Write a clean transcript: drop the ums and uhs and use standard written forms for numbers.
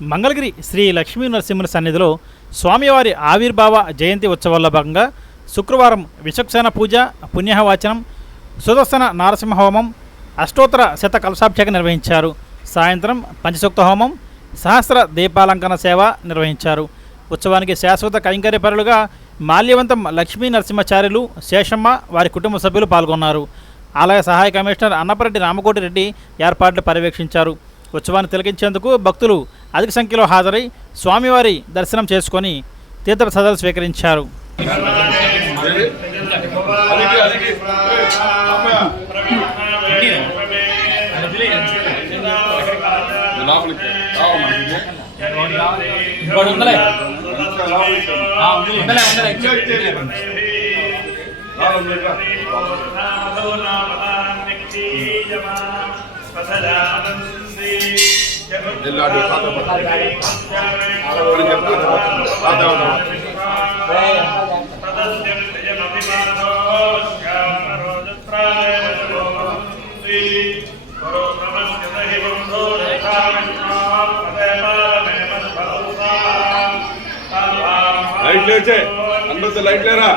మంగళగిరి శ్రీ లక్ష్మీ నరసింహుని సన్నిధిలో స్వామివారి ఆవిర్భావ జయంతి ఉత్సవాల్లో భాగంగా శుక్రవారం విచక్షణ పూజ, పుణ్యహవాచనం, సుదర్శన నారసింహ హోమం, అష్టోత్తర శత కలశాభిషేకం నిర్వహించారు. సాయంత్రం పంచసూక్త హోమం, సహస్ర దీపాలంకరణ సేవ నిర్వహించారు. ఉత్సవానికి శాశ్వత కైంకర్యపరులుగా మాల్యవంతం లక్ష్మీ నరసింహాచార్యులు, శేషమ్మ, వారి కుటుంబ సభ్యులు పాల్గొన్నారు. ఆలయ సహాయ కమిషనర్ అన్నపరెడ్డి రామకోటి రెడ్డి ఏర్పాట్లు పర్యవేక్షించారు. ఉత్సవాన్ని తిలకించేందుకు భక్తులు అధిక సంఖ్యలో హాజరై స్వామివారి దర్శనం చేసుకొని తీర్థప్రసాదాలు స్వీకరించారు. లైట్ లేచే అందరితో లైట్ లేరా.